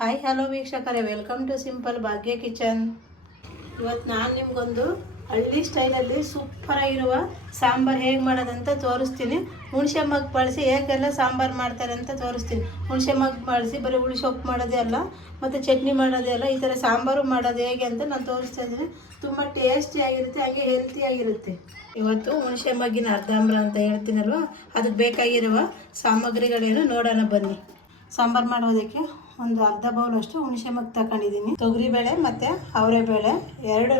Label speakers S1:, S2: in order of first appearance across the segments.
S1: Hi hello ವೀಕ್ಷಕರೇ. Welcome to simple Bhagya kitchen ಇವತ್ತು ನಾನು ನಿಮ್ಗೊಂದು ಹಳ್ಳಿ ಸ್ಟೈಲಲ್ಲಿ ಸೂಪರಾಗಿರುವ ಸಾಂಬಾರು ಹೇಗೆ ಮಾಡೋದಂತ ತೋರಿಸ್ತೀನಿ. ಹುಣಸೆ ಮಗ್ ಬಳಸಿ ಹೇಗೆಲ್ಲ ಸಾಂಬಾರು ಮಾಡ್ತಾರೆ ಅಂತ ತೋರಿಸ್ತೀನಿ. ಹುಣಸೆ ಮಗ್ ಬಳಸಿ ಬರೀ ಹುಳಿ ಸೊಪ್ಪು ಮಾಡೋದೇ ಅಲ್ಲ, ಮತ್ತು ಚಟ್ನಿ ಮಾಡೋದೇ ಅಲ್ಲ, ಈ ಥರ ಸಾಂಬಾರು ಮಾಡೋದು ಹೇಗೆ ಅಂತ ನಾನು ತೋರಿಸ್ತಾ ಇದ್ದೀನಿ. ತುಂಬ ಟೇಸ್ಟಿಯಾಗಿರುತ್ತೆ ಹಾಗೆ ಹೆಲ್ತಿಯಾಗಿರುತ್ತೆ ಇವತ್ತು ಹುಣಸೆ ಮಗ್ಗಿನ ಅರ್ಧಾಂಬ್ರ ಅಂತ ಹೇಳ್ತೀನಲ್ವ? ಅದಕ್ಕೆ ಬೇಕಾಗಿರುವ ಸಾಮಗ್ರಿಗಳೇನು ನೋಡೋಣ ಬನ್ನಿ. ಸಾಂಬಾರು ಮಾಡೋದಕ್ಕೆ ಒಂದು ಅರ್ಧ ಬೌಲಷ್ಟು ಹುಣಸೆ ಮಗ್ ತಗೊಂಡಿದ್ದೀನಿ ತೊಗರಿಬೇಳೆ ಮತ್ತು ಅವರೆಬೇಳೆ ಎರಡೂ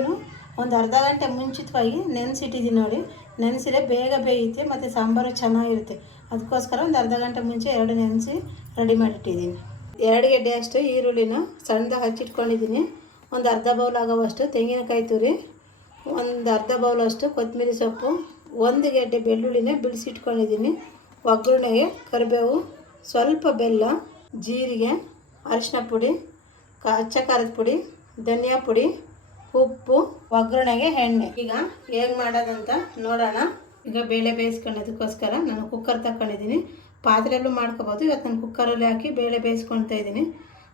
S1: ಒಂದು ಅರ್ಧ ಗಂಟೆ ಮುಂಚಿತವಾಗಿ ನೆನೆಸಿಟ್ಟಿದ್ದೀನಿ ನೋಡಿ. ನೆನೆಸಿದ್ರೆ ಬೇಗ ಬೇಯುತ್ತೆ ಮತ್ತು ಸಾಂಬಾರು ಚೆನ್ನಾಗಿರುತ್ತೆ. ಅದಕ್ಕೋಸ್ಕರ ಒಂದು ಅರ್ಧ ಗಂಟೆ ಮುಂಚೆ ಎರಡು ನೆನೆಸಿ ರೆಡಿ ಮಾಡಿಟ್ಟಿದ್ದೀನಿ. ಎರಡು ಗೆಡ್ಡೆ ಅಷ್ಟು ಈರುಳ್ಳಿನ ಸಣ್ಣದಾಗಿ ಹಚ್ಚಿಟ್ಕೊಂಡಿದ್ದೀನಿ. ಒಂದು ಅರ್ಧ ಬೌಲ್ ಆಗೋವಷ್ಟು ತೆಂಗಿನಕಾಯಿ ತುರಿ, ಒಂದು ಅರ್ಧ ಬೌಲ್ ಅಷ್ಟು ಕೊತ್ತಂಬರಿ ಸೊಪ್ಪು, ಒಂದು ಗೆಡ್ಡೆ ಬೆಳ್ಳುಳ್ಳಿನೇ ಬಿಡಿಸಿಟ್ಕೊಂಡಿದ್ದೀನಿ ಒಗ್ಗರಣೆಗೆ ಕರಿಬೇವು, ಸ್ವಲ್ಪ ಬೆಲ್ಲ, ಜೀರಿಗೆ ಅರಿಶಿನ ಪುಡಿ ಅಚ್ಚ ಖಾರದ ಪುಡಿ, ಧನಿಯಾ ಪುಡಿ, ಉಪ್ಪು, ಒಗ್ಗರಣೆಗೆ ಎಣ್ಣೆ. ಈಗ ಹೇಗೆ ಮಾಡೋದಂತ ನೋಡೋಣ. ಈಗ ಬೇಳೆ ಬೇಯಿಸ್ಕೊಳ್ಳೋದಕ್ಕೋಸ್ಕರ ನಾನು ಕುಕ್ಕರ್ ತಗೊಂಡಿದ್ದೀನಿ ಪಾತ್ರೆಯಲ್ಲೂ ಮಾಡ್ಕೋಬೋದು. ಇವತ್ತು ನಾನು ಕುಕ್ಕರಲ್ಲಿ ಹಾಕಿ ಬೇಳೆ ಬೇಯಿಸ್ಕೊಳ್ತಾ ಇದ್ದೀನಿ.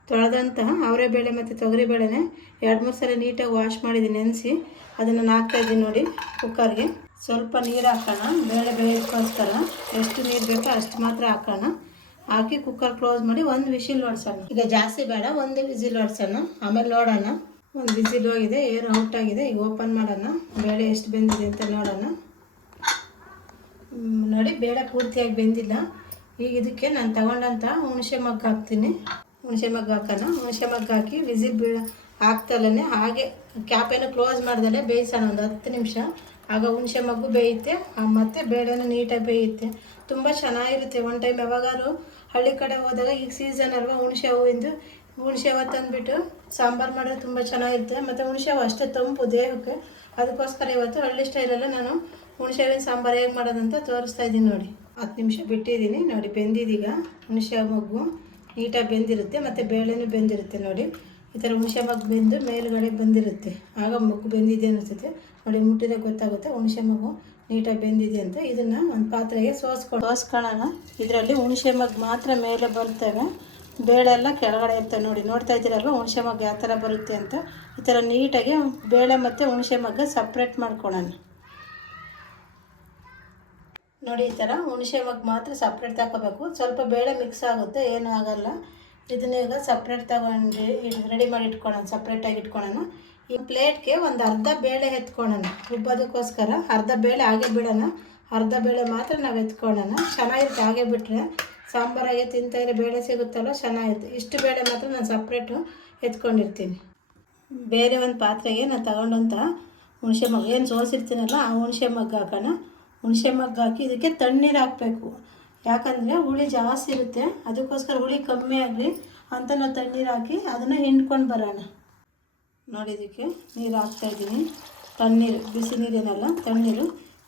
S1: ತೊಳೆದಂತಹ ಅವರೇ ಬೇಳೆ ಮತ್ತು ತೊಗರಿ ಬೇಳೆನೆ ಎರಡು ಮೂರು ಸಲ ನೀಟಾಗಿ ವಾಶ್ ಮಾಡಿದ್ದೀನಿ ನೆನೆಸಿ ಅದನ್ನು ನಾನು ಹಾಕ್ತಾ ಇದ್ದೀನಿ ನೋಡಿ ಕುಕ್ಕರ್ಗೆ ಸ್ವಲ್ಪ ನೀರು ಹಾಕೋಣ. ಬೇಳೆ ಬೇಯೋದಕ್ಕೋಸ್ಕರ ಎಷ್ಟು ನೀರು ಬೇಕೋ ಅಷ್ಟು ಮಾತ್ರ ಹಾಕೋಣ. ಹಾಕಿ ಕುಕ್ಕರ್ ಕ್ಲೋಸ್ ಮಾಡಿ ಒಂದು ವಿಸಿಲ್ ಹೊಡ್ಸೋಣ ಈಗ ಜಾಸ್ತಿ ಬೇಡ, ಒಂದು ವಿಸಿಲ್ ಹೊಡ್ಸೋಣ ಆಮೇಲೆ ನೋಡೋಣ. ಒಂದು ವಿಸಿಲ್ ಹೋಗಿದೆ ಏರ್ ಔಟ್ ಆಗಿದೆ. ಈಗ ಓಪನ್ ಮಾಡೋಣ. ಬೇಳೆ ಎಷ್ಟು ಬೆಂದಿದೆ ಅಂತ ನೋಡೋಣ. ನೋಡಿ, ಬೇಳೆ ಪೂರ್ತಿಯಾಗಿ ಬೆಂದಿಲ್ಲ. ಈಗ ಇದಕ್ಕೆ ನಾನು ತಗೊಂಡಂಥ ಹುಣಸೆ ಮಗ್ಗು ಹಾಕ್ತೀನಿ. ಹುಣಸೆ ಮಗ್ಗು ಹಾಕೋಣ. ಹುಣಸೆ ಮಗ್ಗ ಹಾಕಿ ವಿಸಿಲ್ ಬೀಳ ಹಾಕ್ತಲೇ ಹಾಗೆ ಕ್ಯಾಪೇನು ಕ್ಲೋಸ್ ಮಾಡ್ದಲೇ ಬೇಯಿಸೋಣ, ಒಂದು ಹತ್ತು ನಿಮಿಷ. ಆಗ ಹುಣಸೆ ಮಗ್ಗು ಬೇಯುತ್ತೆ. ಮತ್ತೆ ಬೇಳೆನೂ ನೀಟಾಗಿ ಬೇಯುತ್ತೆ. ತುಂಬ ಚೆನ್ನಾಗಿರುತ್ತೆ. ಒನ್ ಟೈಮ್ ಯಾವಾಗಾದ್ರು ಹಳ್ಳಿ ಕಡೆ ಹೋದಾಗ ಈಗ ಸೀಸನ್ ಅಲ್ವಾ ಹುಣಸೆ ಹೂವಿಂದು ಹುಣಸೆ ಹೂವು ತಂದುಬಿಟ್ಟು ಸಾಂಬಾರು ಮಾಡಿದ್ರೆ ತುಂಬ ಚೆನ್ನಾಗಿರುತ್ತೆ ಮತ್ತು ಹುಣಸೆ ಹೂವು ಅಷ್ಟೇ ತಂಪು ದೇಹಕ್ಕೆ. ಅದಕ್ಕೋಸ್ಕರ ಇವತ್ತು ಹಳ್ಳಿ ಸ್ಟೈಲಲ್ಲೇ ನಾನು ಹುಣಸೆ ಹೂವಿನ ಸಾಂಬಾರು ಹೇಗೆ ಮಾಡೋದಂತ ತೋರಿಸ್ತಾ ಇದ್ದೀನಿ ನೋಡಿ. ಹತ್ತು ನಿಮಿಷ ಬಿಟ್ಟಿದ್ದೀನಿ. ನೋಡಿ ಬೆಂದಿದೀಗ ಹುಣಸೆ ಮಗು ನೀಟಾಗಿ ಬೆಂದಿರುತ್ತೆ. ಮತ್ತು ಬೇಳೆನೂ ಬೆಂದಿರುತ್ತೆ ನೋಡಿ. ಈ ಥರ ಹುಣಸೆ ಮಗು ಬೆಂದು ಮೇಲುಗಡೆ ಬಂದಿರುತ್ತೆ. ಆಗ ಮಗು ಬೆಂದಿದೆ ಅನಿಸುತ್ತೆ. ನೋಡಿ ಮುಟ್ಟಿದಾಗ ಗೊತ್ತಾಗುತ್ತೆ ಹುಣಸೆ ಮಗು ನೀಟಾಗಿ ಬೆಂದಿದೆ ಅಂತ ಇದನ್ನು ಒಂದು ಪಾತ್ರೆಗೆ ಸೋಸ್ಕೊಂಡು ಸೋಸ್ಕೊಳ್ಳೋಣ. ಇದರಲ್ಲಿ ಹುಣಸೆ ಮಗ್ಗು ಮಾತ್ರ ಮೇಲೆ ಬರ್ತವೆ ಬೇಳೆ ಎಲ್ಲ ಕೆಳಗಡೆ ಇರ್ತವೆ ನೋಡಿ. ನೋಡ್ತಾ ಇದ್ದೀರಲ್ವ ಹುಣಸೆ ಮಗ್ಗ ಯಾವ ಥರ ಬರುತ್ತೆ ಅಂತ? ಈ ಥರ ನೀಟಾಗಿ ಬೇಳೆ ಮತ್ತು ಹುಣಸೆ ಮಗ್ಗ ಸಪ್ರೇಟ್ ಮಾಡ್ಕೊಳ್ಳೋಣ. ನೋಡಿ ಈ ಥರ ಹುಣಸೆ ಮಗ್ ಮಾತ್ರ ಸಪ್ರೇಟ್ ತಗೋಬೇಕು ಸ್ವಲ್ಪ ಬೇಳೆ ಮಿಕ್ಸ್ ಆಗುತ್ತೆ, ಏನೂ ಆಗಲ್ಲ. ಇದನ್ನ ಈಗ ಸಪ್ರೇಟ್ ತಗೊಂಡು ರೆಡಿ ಮಾಡಿ ಇಟ್ಕೊಳ್ಳೋಣ ಸಪ್ರೇಟಾಗಿ ಇಟ್ಕೊಳ್ಳೋಣ. ಈ ಪ್ಲೇಟ್ಗೆ ಒಂದು ಅರ್ಧ ಬೇಳೆ ಎತ್ಕೊಳ್ಳೋಣ. ರುಬ್ಬೋದಕ್ಕೋಸ್ಕರ ಅರ್ಧ ಬೇಳೆ ಹಾಗೆ ಬಿಡೋಣ. ಅರ್ಧ ಬೇಳೆ ಮಾತ್ರ ನಾವು ಎತ್ಕೊಳ್ಳೋಣ. ಚೆನ್ನಾಗಿರುತ್ತೆ, ಹಾಗೆ ಬಿಟ್ಟರೆ ಸಾಂಬಾರಾಗೆ ತಿಂತಾಯಿದ್ರೆ ಬೇಳೆ ಸಿಗುತ್ತಲ್ಲ ಚೆನ್ನಾಗಿರುತ್ತೆ. ಇಷ್ಟು ಬೇಳೆ ಮಾತ್ರ ನಾನು ಸಪ್ರೇಟು ಎತ್ಕೊಂಡಿರ್ತೀನಿ. ಬೇರೆ ಒಂದು ಪಾತ್ರೆಗೆ ನಾನು ತಗೊಂಡಂಥ ಹುಣಸೆ ಮಗ್ಗ ಏನು ಸೋಸಿರ್ತೀನಲ್ಲ ಆ ಹುಣಸೆ ಮಗ್ಗ ಹಾಕೋಣ. ಹುಣಸೆ ಮಗ್ಗ ಹಾಕಿ ಇದಕ್ಕೆ ತಣ್ಣೀರು ಹಾಕಬೇಕು. ಯಾಕಂದರೆ ಹುಳಿ ಜಾಸ್ತಿ ಇರುತ್ತೆ. ಅದಕ್ಕೋಸ್ಕರ ಹುಳಿ ಕಮ್ಮಿ ಆಗಲಿ ಅಂತ ನಾವು ತಣ್ಣೀರು ಹಾಕಿ ಅದನ್ನು ಹಿಂಡ್ಕೊಂಡು ಬರೋಣ. ನೋಡಿ ಇದಕ್ಕೆ ನೀರು ಹಾಕ್ತಾಯಿದ್ದೀನಿ ತಣ್ಣೀರು, ಬಿಸಿ ನೀರೇನಲ್ಲ, ತಣ್ಣೀರು.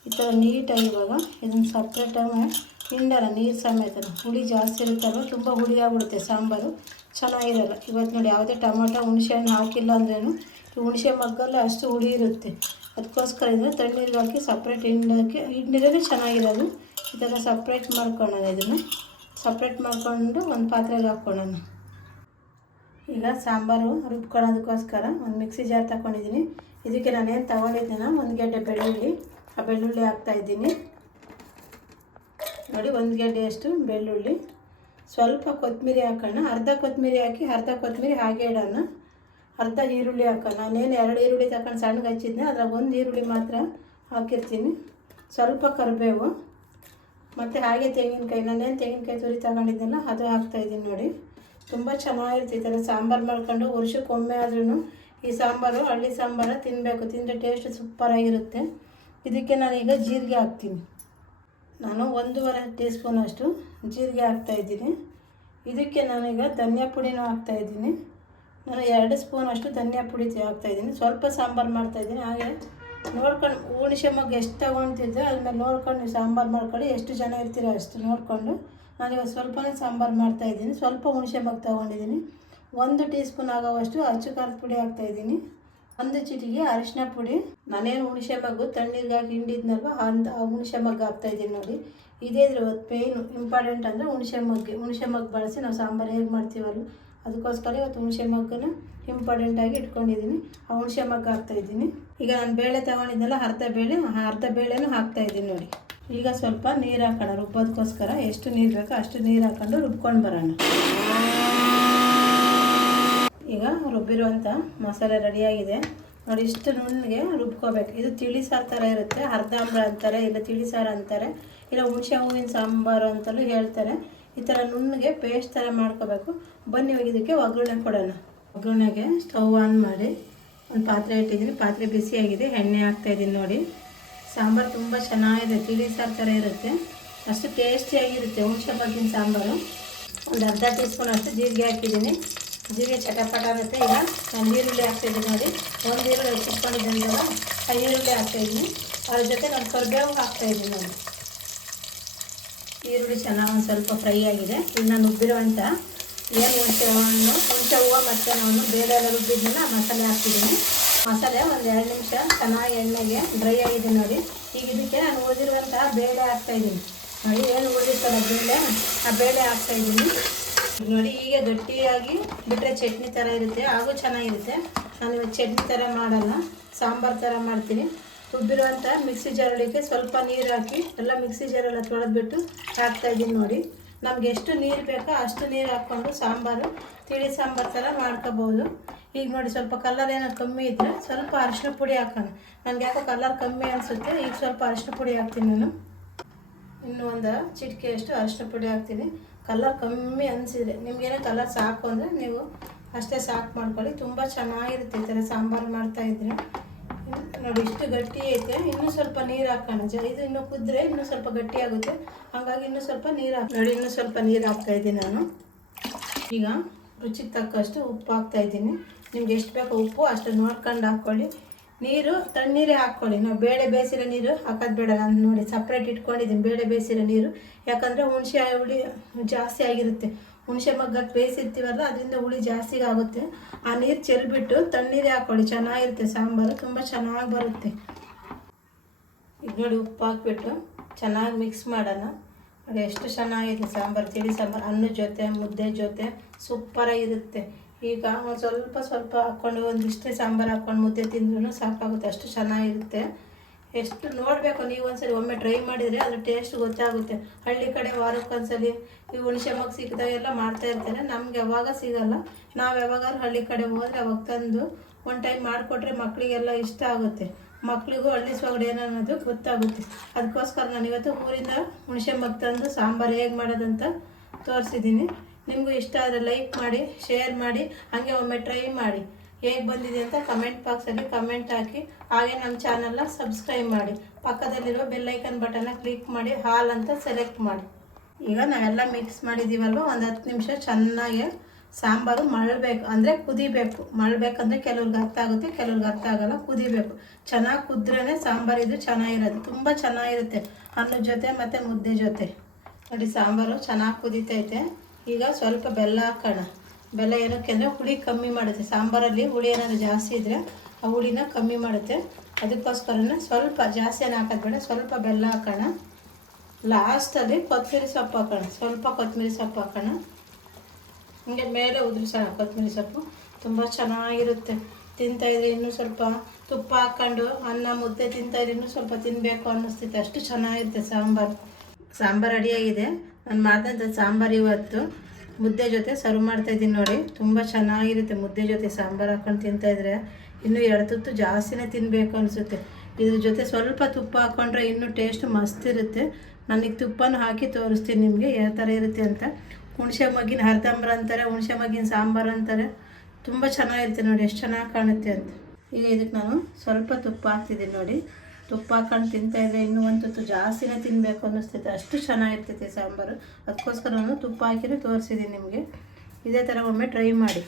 S1: ಈ ಥರ ನೀಟಾಗಿ ಇವಾಗ ಇದನ್ನು ಸಪ್ರೇಟಾಗಿ ಹಿಂಡಲ್ಲ, ನೀರು ಸಮೇತ. ಹುಳಿ ಜಾಸ್ತಿ ಇರುತ್ತಲ್ವ ತುಂಬ ಹುಳಿ ಆಗ್ಬಿಡುತ್ತೆ ಸಾಂಬಾರು. ಚೆನ್ನಾಗಿರಲ್ಲ. ಇವತ್ತು ನೋಡಿ ಯಾವುದೇ ಟೊಮೊಟೊ ಹುಣಸೆ ಹಣ್ಣು ಹಾಕಿಲ್ಲ ಅಂದ್ರೂ ಹುಣಸೆ ಮಗ್ಗಲ್ಲ ಅಷ್ಟು ಹುಳಿ ಇರುತ್ತೆ. ಅದಕ್ಕೋಸ್ಕರ ಇದನ್ನು ತಣ್ಣೀರು ಹಾಕಿ ಸಪ್ರೇಟ್ ಹಿಂಡಕ್ಕೆ, ಹಿಂಡಿರೋದೇ ಚೆನ್ನಾಗಿರೋದು. ಈ ಥರ ಸಪ್ರೇಟ್ ಮಾಡ್ಕೊಳ್ಳೋಣ ಇದನ್ನು. ಸಪ್ರೇಟ್ ಮಾಡ್ಕೊಂಡು ಒಂದು ಪಾತ್ರೆಗೆ ಹಾಕ್ಕೊಳ್ಳೋಣ. ಈಗ ಸಾಂಬಾರು ರುಬ್ಕೊಳ್ಳೋದಕ್ಕೋಸ್ಕರ ಒಂದು ಮಿಕ್ಸಿ ಜಾರ್ ತಗೊಂಡಿದ್ದೀನಿ ಇದಕ್ಕೆ ನಾನೇನು ತಗೊಂಡಿದ್ದೀನೋ ಒಂದು ಗೆಡ್ಡೆ ಬೆಳ್ಳುಳ್ಳಿ, ಆ ಬೆಳ್ಳುಳ್ಳಿ ಹಾಕ್ತಾಯಿದ್ದೀನಿ ನೋಡಿ, ಒಂದು ಗೆಡ್ಡೆಯಷ್ಟು ಬೆಳ್ಳುಳ್ಳಿ. ಸ್ವಲ್ಪ ಕೊತ್ತಂಬರಿ ಹಾಕೋಣ. ಅರ್ಧ ಕೊತ್ತಂಬರಿ ಹಾಕಿ, ಅರ್ಧ ಕೊತ್ತಂಬರಿ ಹಾಗೆ ಇಡೋಣ. ಅರ್ಧ ಈರುಳ್ಳಿ ಹಾಕೋಣ. ನಾನೇನು ಎರಡು ಈರುಳ್ಳಿ ತಗೊಂಡು ಸಣ್ಣಗೆ ಹಚ್ಚಿದ್ದೆ. ಅದ್ರಾಗ ಒಂದು ಈರುಳ್ಳಿ ಮಾತ್ರ ಹಾಕಿರ್ತೀನಿ. ಸ್ವಲ್ಪ ಕರಿಬೇವು. ಮತ್ತು ಹಾಗೆ ತೆಂಗಿನಕಾಯಿ. ನಾನೇನು ತೆಂಗಿನಕಾಯಿ ತುರಿ ತಗೊಂಡಿದ್ದೆಲ್ಲ ಅದು ಹಾಕ್ತಾಯಿದ್ದೀನಿ ನೋಡಿ. ತುಂಬ ಚೆನ್ನಾಗಿರುತ್ತೆ ಈ ಸಾಂಬಾರು ಮಾಡ್ಕೊಂಡು ವರ್ಷಕ್ಕೊಮ್ಮೆ ಆದ್ರೂ ಈ ಸಾಂಬಾರು, ಹಳ್ಳಿ ಸಾಂಬಾರು ತಿನ್ನಬೇಕು ತಿಂದರೆ ಟೇಸ್ಟ್ ಸೂಪರಾಗಿರುತ್ತೆ ಇದಕ್ಕೆ ನಾನೀಗ ಜೀರಿಗೆ ಹಾಕ್ತೀನಿ. ನಾನು ಒಂದೂವರೆ ಟೀ ಸ್ಪೂನ್ ಅಷ್ಟು ಜೀರಿಗೆ ಹಾಕ್ತಾಯಿದ್ದೀನಿ ಇದಕ್ಕೆ ನಾನೀಗ ಧನಿಯಾ ಪುಡಿನೂ ಹಾಕ್ತಾಯಿದ್ದೀನಿ ನಾನು ಎರಡು ಸ್ಪೂನ್ ಅಷ್ಟು ಧನಿಯಾ ಪುಡಿ ಹಾಕ್ತಾಯಿದ್ದೀನಿ ಸ್ವಲ್ಪ ಸಾಂಬಾರು ಮಾಡ್ತಾಯಿದ್ದೀನಿ ಹಾಗೆ ನೋಡ್ಕೊಂಡು ಹುಣಸೆ ಮಗ್ಗ ಎಷ್ಟು ತೊಗೊಳ್ತಿದ್ದೆ ಅದ್ಮೇಲೆ ನೋಡ್ಕೊಂಡು ನೀವು ಸಾಂಬಾರು ಮಾಡ್ಕೊಳ್ಳಿ. ಎಷ್ಟು ಜನ ಇರ್ತೀರೋ ಅಷ್ಟು ನೋಡಿಕೊಂಡು ನಾನಿವಾಗ ಸ್ವಲ್ಪನೇ ಸಾಂಬಾರು ಮಾಡ್ತಾಯಿದ್ದೀನಿ ಸ್ವಲ್ಪ ಹುಣಸೆ ಮಗ್ ತೊಗೊಂಡಿದ್ದೀನಿ. ಒಂದು ಟೀ ಸ್ಪೂನ್ ಆಗೋವಷ್ಟು ಅಚ್ಚು ಖಾರದ ಪುಡಿ ಹಾಕ್ತಾಯಿದ್ದೀನಿ ಒಂದು ಚಿಟಿಗೆ ಅರಿಶಿನ ಪುಡಿ. ನಾನೇನು ಹುಣಸೆ ಮಗ್ಗು ತಣ್ಣೀರಿಗೆ ಹಿಂಡಿದ್ನಲ್ವ? ಅಂತ ಹುಣಸೆ ಮಗ್ಗು ಹಾಕ್ತಾಯಿದ್ದೀನಿ ನೋಡಿ. ಇದೇ ಇದ್ರ ಮೇಯ್ನು ಇಂಪಾರ್ಟೆಂಟ್ ಅಂದರೆ ಹುಣಸೆ ಮಗ್ಗೆ ಹುಣಸೆ ಮಗ್ಗು ಬಳಸಿ ನಾವು ಸಾಂಬಾರು ಹೇಗೆ ಮಾಡ್ತೀವಲ್ಲ ಅದಕ್ಕೋಸ್ಕರ ಇವತ್ತು ಹುಣಸೆ ಮಗ್ಗನ ಇಂಪಾರ್ಟೆಂಟಾಗಿ ಇಟ್ಕೊಂಡಿದ್ದೀನಿ. ಆ ಹುಣಸೆ ಮಗ್ಗ ಹಾಕ್ತಾಯಿದ್ದೀನಿ ಈಗ ನಾನು ಬೇಳೆ ತಗೊಂಡಿದ್ದೆಲ್ಲ, ಅರ್ಧ ಬೇಳೆ ಅರ್ಧ ಬೇಳೆನೂ ಹಾಕ್ತಾಯಿದ್ದೀನಿ ನೋಡಿ. ಈಗ ಸ್ವಲ್ಪ ನೀರು ಹಾಕೋಣ. ರುಬ್ಬೋದಕ್ಕೋಸ್ಕರ ಎಷ್ಟು ನೀರು ಬೇಕೋ ಅಷ್ಟು ನೀರು ಹಾಕೊಂಡು ರುಬ್ಕೊಂಡು ಬರೋಣ. ಈಗ ರುಬ್ಬಿರುವಂಥ ಮಸಾಲೆ ರೆಡಿಯಾಗಿದೆ ನೋಡಿ, ಇಷ್ಟು ನುಣ್ಣಗೆ ರುಬ್ಕೋಬೇಕು. ಇದು ತಿಳಿ ಸಾರು ಥರ ಇರುತ್ತೆ. ಅರ್ಧಾಂಬ್ರ ಅಂತಾರೆ, ಇಲ್ಲ ತಿಳಿ ಸಾರು ಅಂತಾರೆ, ಇಲ್ಲ ಹುಣಸೆ ಹೂವಿನ ಸಾಂಬಾರು ಅಂತಲೂ ಹೇಳ್ತಾರೆ. ಈ ಥರ ನುಣ್ಣಗೆ ಪೇಸ್ಟ್ ಥರ ಮಾಡ್ಕೋಬೇಕು. ಬನ್ನಿ ಇದಕ್ಕೆ ಒಗ್ಗರಣೆ ಕೊಡೋಣ. ಒಗ್ಗರಣೆಗೆ ಸ್ಟವ್ ಆನ್ ಮಾಡಿ ಒಂದು ಪಾತ್ರೆ ಇಟ್ಟಿದ್ದೀನಿ. ಪಾತ್ರೆ ಬಿಸಿಯಾಗಿದೆ, ಎಣ್ಣೆ ಹಾಕ್ತಾಯಿದ್ದೀನಿ ನೋಡಿ. ಸಾಂಬಾರು ತುಂಬ ಚೆನ್ನಾಗಿದೆ, ತಿಳಿ ಸಾರು ಥರ ಇರುತ್ತೆ. ಅಷ್ಟು ಟೇಸ್ಟಿಯಾಗಿರುತ್ತೆ ಹುಣಸೆ ಬಗ್ಗಿನ ಸಾಂಬಾರು. ಒಂದು ಅರ್ಧ ಟೀ ಸ್ಪೂನ್ ಅಷ್ಟು ಜೀರಿಗೆ ಹಾಕಿದ್ದೀನಿ. ಜೀರಿಗೆ ಚಟಪಟ ಆಗುತ್ತೆ. ಈಗ ನಾನು ಈರುಳ್ಳಿ ಹಾಕ್ತಾಯಿದ್ದೀನಿ ನೋಡಿ. ಒಂದು ಈರುಳ್ಳಿ ಹೆಚ್ಚಿಟ್ಕೊಂಡಿದ್ದೀನಲ್ಲ ಆ ಈರುಳ್ಳಿ ಹಾಕ್ತಾಯಿದ್ದೀನಿ ಅದ್ರ ಜೊತೆ ನಾನು ಕರ್ಬೇವು ಹಾಕ್ತಾಯಿದ್ದೀನಿ ನೋಡಿ. ಈರುಳ್ಳಿ ಚೆನ್ನಾಗಿ ಒಂದು ಸ್ವಲ್ಪ ಫ್ರೈ ಆಗಿದೆ. ಇನ್ನು ನಾನು ರುಬ್ಬಿರುವಂಥ ಏನು ಹುಣಸೆ ಹಣ್ಣು, ಹುಣಸೆ ಹೂವು ಮತ್ತು ನಾನು ಬೇರೆ ಎಲ್ಲ ರುಬ್ಬಿದ್ದನ್ನ ಮಸಾಲೆ ಹಾಕ್ತಿದ್ದೀನಿ. ಮಸಾಲೆ ಒಂದು ಎರಡು ನಿಮಿಷ ಚೆನ್ನಾಗಿ ಎಣ್ಣೆಗೆ ಡ್ರೈ ಆಗಿದೆ ನೋಡಿ. ಈಗ ಇದಕ್ಕೆ ನಾನು ಓದಿರುವಂತಹ ಬೇಳೆ ಹಾಕ್ತಾಯಿದ್ದೀನಿ ನೋಡಿ, ಏನು ಉಳಿದಿರ್ತಲ್ಲ ಬೇಳೆ? ಆ ಬೇಳೆ ಹಾಕ್ತಾಯಿದ್ದೀನಿ ನೋಡಿ, ಹೀಗೆ ಗಟ್ಟಿಯಾಗಿ ಬಿಟ್ಟರೆ ಚಟ್ನಿ ಥರ ಇರುತ್ತೆ, ಹಾಗೂ ಚೆನ್ನಾಗಿರುತ್ತೆ. ನಾನು ಇವಾಗ ಚಟ್ನಿ ಥರ ಮಾಡಲ್ಲ, ಸಾಂಬಾರು ಥರ ಮಾಡ್ತೀನಿ. ರುಬ್ಬಿರುವಂಥ ಮಿಕ್ಸಿ ಜಾರಳಿಗೆ ಸ್ವಲ್ಪ ನೀರು ಹಾಕಿ, ಎಲ್ಲ ಮಿಕ್ಸಿ ಜಾರೆಲ್ಲ ತೊಳೆದ್ಬಿಟ್ಟು ಹಾಕ್ತಾಯಿದ್ದೀನಿ ನೋಡಿ. ನಮ್ಗೆ ಎಷ್ಟು ನೀರು ಬೇಕೋ ಅಷ್ಟು ನೀರು ಹಾಕ್ಕೊಂಡು ಸಾಂಬಾರು, ತಿಳಿ ಸಾಂಬಾರು ಥರ ಮಾಡ್ಕೋಬೋದು. ಈಗ ನೋಡಿ ಸ್ವಲ್ಪ ಕಲರ್ ಏನಾದ್ರು ಕಮ್ಮಿ ಇದ್ದರೆ ಸ್ವಲ್ಪ ಅರಿಶಿನ ಪುಡಿ ಹಾಕೋಣ. ನನಗೆ ಯಾಕೋ ಕಲರ್ ಕಮ್ಮಿ ಅನಿಸುತ್ತೆ, ಈಗ ಸ್ವಲ್ಪ ಅರಿಶಿನ ಪುಡಿ ಹಾಕ್ತೀನಿ ನಾನು. ಇನ್ನೂ ಒಂದು ಚಿಟಿಕೆಯಷ್ಟು ಅರಿಶಿನ ಪುಡಿ ಹಾಕ್ತೀನಿ. ಕಲರ್ ಕಮ್ಮಿ ಅನಿಸಿದರೆ, ನಿಮಗೇನೋ ಕಲರ್ ಸಾಕು ಅಂದರೆ ನೀವು ಅಷ್ಟೇ ಸಾಕು ಮಾಡ್ಕೊಳ್ಳಿ. ತುಂಬ ಚೆನ್ನಾಗಿರುತ್ತೆ ಈ ಥರ ಸಾಂಬಾರು ಮಾಡ್ತಾಯಿದ್ರೆ ನೋಡಿ ಇಷ್ಟು ಗಟ್ಟಿ ಐತೆ. ಇನ್ನೂ ಸ್ವಲ್ಪ ನೀರು ಹಾಕೋಣ. ಜ ಇದು ಇನ್ನೂ ಕುದ್ರೆ ಇನ್ನೂ ಸ್ವಲ್ಪ ಗಟ್ಟಿ ಆಗುತ್ತೆ. ಹಾಗಾಗಿ ಇನ್ನೂ ಸ್ವಲ್ಪ ನೀರು ಹಾಕಿ ನೋಡಿ ಇನ್ನೂ ಸ್ವಲ್ಪ ನೀರು ಹಾಕ್ತಾ ಇದ್ದೀನಿ ನಾನು. ಈಗ ರುಚಿಗೆ ತಕ್ಕಷ್ಟು ಉಪ್ಪು ಹಾಕ್ತಾ ಇದ್ದೀನಿ. ನಿಮ್ಗೆ ಎಷ್ಟು ಬೇಕೋ ಉಪ್ಪು ಅಷ್ಟು ನೋಡ್ಕೊಂಡು ಹಾಕ್ಕೊಳ್ಳಿ ನೀರು, ತಣ್ಣೀರೇ ಹಾಕ್ಕೊಳ್ಳಿ ನಾವು ಬೇಳೆ ಬೇಯಿಸಿರೋ ನೀರು ಹಾಕೋದು ಬೇಡ. ನಾನು ನೋಡಿ ಸಪ್ರೇಟ್ ಇಟ್ಕೊಂಡಿದ್ದೀನಿ ಬೇಳೆ ಬೇಯಿಸಿರೋ ನೀರು. ಯಾಕಂದರೆ ಹುಣಸೆ ಹುಳಿ ಜಾಸ್ತಿ ಆಗಿರುತ್ತೆ. ಹುಣಸೆ ಮಗ್ಗಕ್ಕೆ ಬೇಯಿಸಿರ್ತೀವಲ್ಲ, ಅದರಿಂದ ಹುಳಿ ಜಾಸ್ತಿ ಆಗುತ್ತೆ. ಆ ನೀರು ಚೆಲ್ಬಿಟ್ಟು ತಣ್ಣೀರೇ ಹಾಕ್ಕೊಳ್ಳಿ ಚೆನ್ನಾಗಿರುತ್ತೆ ಸಾಂಬಾರು. ತುಂಬ ಚೆನ್ನಾಗಿ ಬರುತ್ತೆ. ಈಗ ನೋಡಿ ಉಪ್ಪು ಹಾಕ್ಬಿಟ್ಟು ಚೆನ್ನಾಗಿ ಮಿಕ್ಸ್ ಮಾಡೋಣ. ನೋಡಿ ಎಷ್ಟು ಚೆನ್ನಾಗಿದೆ ಸಾಂಬಾರು. ತಿಳಿ ಸಾಂಬಾರು ಅನ್ನದ ಜೊತೆ, ಮುದ್ದೆ ಜೊತೆ. ಸೂಪರಾಗಿರುತ್ತೆ. ಈಗ ಒಂದು ಸ್ವಲ್ಪ ಸ್ವಲ್ಪ ಹಾಕ್ಕೊಂಡು ಒಂದಿಷ್ಟೇ ಸಾಂಬಾರು ಹಾಕ್ಕೊಂಡು ಮುದ್ದೆ ತಿಂದ್ರೂ ಸಾಕಾಗುತ್ತೆ. ಅಷ್ಟು ಚೆನ್ನಾಗಿರುತ್ತೆ. ಎಷ್ಟು ನೋಡಬೇಕು ನೀವು ಒಂದ್ಸರಿ ಒಮ್ಮೆ ಟ್ರೈ ಮಾಡಿದರೆ ಅದ್ರ ಟೇಸ್ಟ್ ಗೊತ್ತಾಗುತ್ತೆ. ಹಳ್ಳಿ ಕಡೆ ವಾರಕ್ಕೊಂದ್ಸಲಿ ಈ ಹುಣಸೆ ಸಿಕ್ಕಿದಾಗೆಲ್ಲ ಮಾಡ್ತಾ ಇರ್ತಾರೆ. ನಮ್ಗೆ ಯಾವಾಗ ಸಿಗಲ್ಲ. ನಾವು ಯಾವಾಗಾದ್ರೂ ಹಳ್ಳಿ ಕಡೆ ಹೋದರೆ ಅವಾಗ ತಂದು ಒನ್ ಟೈಮ್ ಮಾಡಿಕೊಟ್ರೆ ಮಕ್ಕಳಿಗೆಲ್ಲ ಇಷ್ಟ ಆಗುತ್ತೆ. ಮಕ್ಕಳಿಗೂ ಹಳ್ಳಿ ಸೊಗಡೆ ಏನು ಅನ್ನೋದು ಗೊತ್ತಾಗುತ್ತೆ. ಅದಕ್ಕೋಸ್ಕರ ನಾನು ಇವತ್ತು ಊರಿಂದ ಹುಣಸೆ ಮಗ್ ತಂದು ಸಾಂಬಾರು ಹೇಗೆ ಮಾಡೋದಂತ ತೋರಿಸಿದ್ದೀನಿ. ನಿಮಗೂ ಇಷ್ಟ ಆದರೆ ಲೈಕ್ ಮಾಡಿ ಶೇರ್ ಮಾಡಿ, ಹಾಗೆ ಒಮ್ಮೆ ಟ್ರೈ ಮಾಡಿ. ಹೇಗೆ ಬಂದಿದೆ ಅಂತ ಕಮೆಂಟ್ ಬಾಕ್ಸಲ್ಲಿ ಕಮೆಂಟ್ ಹಾಕಿ. ಹಾಗೆ ನಮ್ಮ ಚಾನಲ್ನ ಸಬ್ಸ್ಕ್ರೈಬ್ ಮಾಡಿ. ಪಕ್ಕದಲ್ಲಿರೋ ಬೆಲ್ಲೈಕನ್ ಬಟನ್ನ ಕ್ಲಿಕ್ ಮಾಡಿ, ಹಾಲ್ ಅಂತ ಸೆಲೆಕ್ಟ್ ಮಾಡಿ. ಈಗ ನಾವೆಲ್ಲ ಮಿಕ್ಸ್ ಮಾಡಿದ್ದೀವಲ್ವ ಒಂದು ಹತ್ತು ನಿಮಿಷ ಚೆನ್ನಾಗಿ ಸಾಂಬಾರು ಮಳಬೇಕು. ಅಂದರೆ ಕುದಿಬೇಕು. ಮಳಬೇಕಂದ್ರೆ ಕೆಲವ್ರಿಗೆ ಅರ್ಥ ಆಗುತ್ತೆ, ಕೆಲವ್ರಿಗೆ ಅರ್ಥ ಆಗಲ್ಲ, ಕುದಿಬೇಕು. ಚೆನ್ನಾಗಿ ಕುದ್ರೇ ಸಾಂಬಾರು ಇದು ಚೆನ್ನಾಗಿರೋದು ತುಂಬ ಚೆನ್ನಾಗಿರುತ್ತೆ. ಅನ್ನದ ಜೊತೆ ಮತ್ತು ಮುದ್ದೆ ಜೊತೆ. ನೋಡಿ, ಸಾಂಬಾರು ಚೆನ್ನಾಗಿ ಕುದೀತೈತೆ. ಈಗ ಸ್ವಲ್ಪ ಬೆಲ್ಲ ಹಾಕೋಣ. ಬೆಲ್ಲ ಏನಕ್ಕೆ ಅಂದರೆ ಹುಳಿ ಕಮ್ಮಿ ಮಾಡುತ್ತೆ. ಸಾಂಬಾರಲ್ಲಿ ಹುಳಿ ಏನಾದರೂ ಜಾಸ್ತಿ ಇದ್ದರೆ ಆ ಹುಳಿನ ಕಮ್ಮಿ ಮಾಡುತ್ತೆ. ಅದಕ್ಕೋಸ್ಕರನೇ ಸ್ವಲ್ಪ ಜಾಸ್ತಿ ಏನು ಹಾಕೋದು ಬೇಡ, ಸ್ವಲ್ಪ ಬೆಲ್ಲ ಹಾಕೋಣ. ಲಾಸ್ಟಲ್ಲಿ ಕೊತ್ತಂಬರಿ ಸೊಪ್ಪು ಹಾಕೋಣ. ಸ್ವಲ್ಪ ಕೊತ್ತಂಬರಿ ಸೊಪ್ಪು ಹಾಕೋಣ. ಹಿಂಗೆ ಮೇಲೆ ಉದುರಿಸೋಣ ಕೊತ್ತಂಬರಿ ಸೊಪ್ಪು. ತುಂಬ ಚೆನ್ನಾಗಿರುತ್ತೆ. ತಿಂತಾಯಿದ್ರೆ ಇನ್ನೂ ಸ್ವಲ್ಪ ತುಪ್ಪ ಹಾಕ್ಕೊಂಡು ಅನ್ನ ಮುದ್ದೆ ತಿಂತಾಯಿದ್ರೆ ಇನ್ನೂ ಸ್ವಲ್ಪ ತಿನ್ನಬೇಕು ಅನ್ನಿಸ್ತೈತೆ ಅಷ್ಟು ಚೆನ್ನಾಗಿರುತ್ತೆ ಸಾಂಬಾರು. ಸಾಂಬಾರು ರೆಡಿಯಾಗಿದೆ ನಾನು ಮಾಡಿದಂಥ ಸಾಂಬಾರು ಇವತ್ತು ಮುದ್ದೆ ಜೊತೆ ಸರ್ವ್ ಮಾಡ್ತಾಯಿದ್ದೀನಿ ನೋಡಿ. ತುಂಬ ಚೆನ್ನಾಗಿರುತ್ತೆ ಮುದ್ದೆ ಜೊತೆ ಸಾಂಬಾರು ಹಾಕ್ಕೊಂಡು ತಿಂತಾಯಿದ್ರೆ ಇನ್ನೂ ಎರಡು ತುತ್ತು ಜಾಸ್ತಿನೇ ತಿನ್ನಬೇಕು ಅನಿಸುತ್ತೆ. ಇದ್ರ ಜೊತೆ ಸ್ವಲ್ಪ ತುಪ್ಪ ಹಾಕ್ಕೊಂಡ್ರೆ ಇನ್ನೂ ಟೇಸ್ಟ್ ಮಸ್ತ್ ಇರುತ್ತೆ. ನನಗೆ ತುಪ್ಪನ ಹಾಕಿ ತೋರಿಸ್ತೀನಿ ನಿಮಗೆ, ಯಾವ ಥರ ಇರುತ್ತೆ ಅಂತ. ಹುಣಸೆ ಮಗ್ಗಿನ ಹರ್ದಂಬ್ರ ಅಂತಾರೆ ಹುಣಸೆ ಮಗ್ಗಿನ ಸಾಂಬಾರು ಅಂತಾರೆ. ತುಂಬ ಚೆನ್ನಾಗಿರುತ್ತೆ ನೋಡಿ, ಎಷ್ಟು ಚೆನ್ನಾಗಿ ಕಾಣುತ್ತೆ ಅಂತ. ಈಗ ಇದಕ್ಕೆ ನಾನು ಸ್ವಲ್ಪ ತುಪ್ಪ ಹಾಕ್ತಿದ್ದೀನಿ ನೋಡಿ. ತುಪ್ಪ ಹಾಕೊಂಡು ತಿಂತಾಯಿದ್ರೆ ಇನ್ನೂ ಒಂದು ಜಾಸ್ತಿನೇ ತಿನ್ನಬೇಕು ಅನ್ನಿಸ್ತೈತೆ. ಅಷ್ಟು ಚೆನ್ನಾಗಿರ್ತೈತೆ ಸಾಂಬಾರು. ಅದಕ್ಕೋಸ್ಕರ ನಾನು ತುಪ್ಪ ಹಾಕಿನೇ ತೋರಿಸಿದ್ದೀನಿ ನಿಮಗೆ. ಇದೇ ಥರ ಒಮ್ಮೆ ಟ್ರೈ ಮಾಡಿ.